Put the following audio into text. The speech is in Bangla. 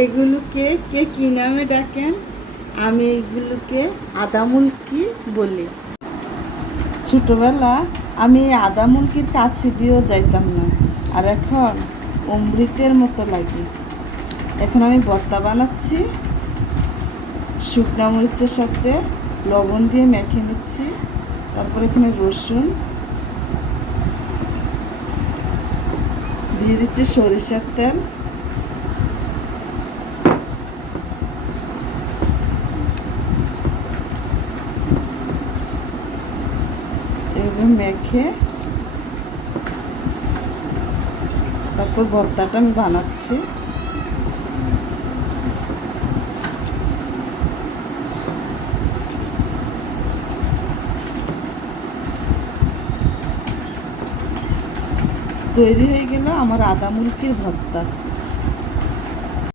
এগুলোকে কে কি নামে ডাকেন? আমি এগুলোকে আদামুলকি বলি। ছোটবেলা আমি এই আদামুলকির কাছে দিয়েও যাইতাম না, আর এখন অমৃতের মতো লাগে। এখন আমি ভর্তা বানাচ্ছি, শুকনো মরিচের সাথে লবণ দিয়ে মেখে নিচ্ছি। তারপর এখানে রসুন দিয়ে দিচ্ছি, সরিষার তেল, এভাবে মেখে তারপর ভর্তাটা আমি বানাচ্ছি। তৈরি হয়ে গেল আমার আদামুলকির ভর্তা।